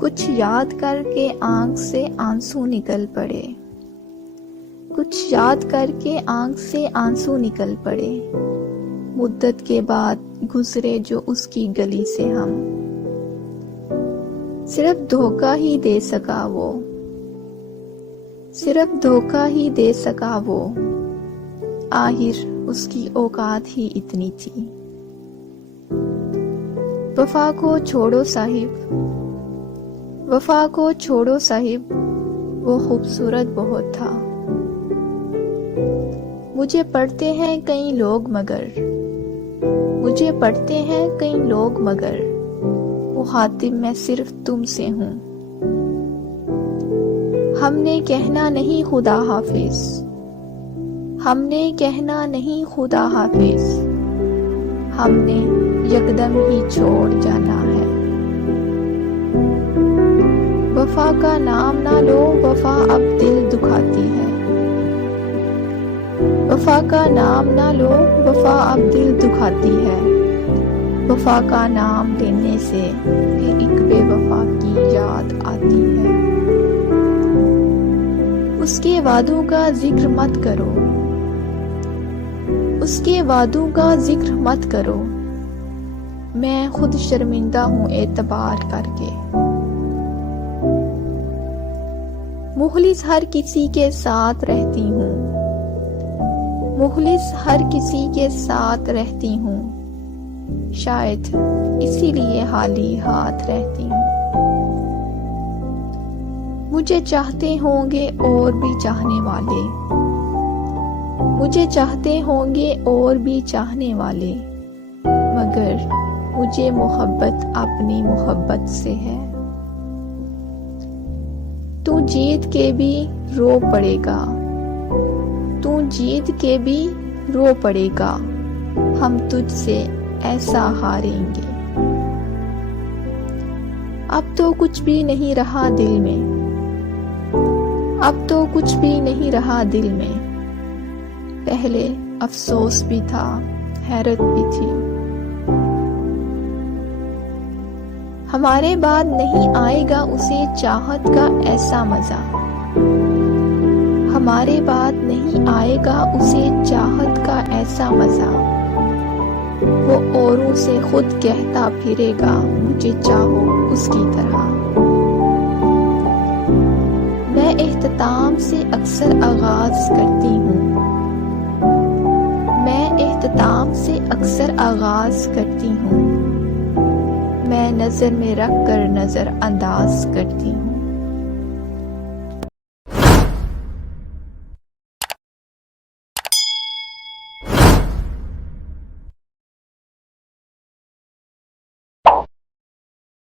कुछ याद करके आंख से आंसू निकल पड़े, कुछ याद करके आंख से आंसू निकल पड़े। मुद्दत के बाद गुजरे जो उसकी गली से हम, सिर्फ धोखा ही दे सका वो, सिर्फ धोखा ही दे सका वो। आखिर उसकी औकात ही इतनी थी। वफा को छोड़ो साहिब, वफा को छोड़ो साहिब, वो खूबसूरत बहुत था। मुझे पढ़ते हैं कई लोग मगर, मुझे पढ़ते हैं कई लोग मगर, वो खातिब मैं सिर्फ तुमसे हूँ। हमने कहना नहीं खुदा हाफिज, हमने कहना नहीं खुदा हाफिज, हमने यकदम ही छोड़ जाना है। वफा का नाम ना लो, वफा अब दिल दुखाती है। वफा का नाम ना लो, वफा अब दिल दुखाती है। वफा का नाम लेने से फिर एक बेवफा की याद आती है। उसके वादों का जिक्र मत करो, उसके वादों का जिक्र मत करो, मैं खुद शर्मिंदा हूँ एतबार करके। मुखलिस हर किसी के साथ रहती हूँ, मुखलिस हर किसी के साथ रहती हूँ, शायद इसीलिए हाली हाथ रहती हूँ। मुझे चाहते होंगे और भी चाहने वाले, मुझे चाहते होंगे और भी चाहने वाले, मगर मुझे मोहब्बत अपनी मोहब्बत से है। तू जीत के भी रो पड़ेगा, तू जीत के भी रो पड़ेगा, हम तुझसे ऐसा हारेंगे। अब तो कुछ भी नहीं रहा दिल में, अब तो कुछ भी नहीं रहा दिल में। पहले अफसोस भी था, हैरत भी थी। हमारे बाद नहीं आएगा उसे चाहत का ऐसा मजा, हमारे बाद नहीं आएगा उसे चाहत का ऐसा मजा। वो औरों से खुद कहता फिरेगा, मुझे चाहो उसकी तरह। मैं एहतताम से अक्सर आगाज करती हूँ, मैं एहतताम से अक्सर आगाज करती हूँ, मैं नजर में रख कर नजर अंदाज करती हूँ।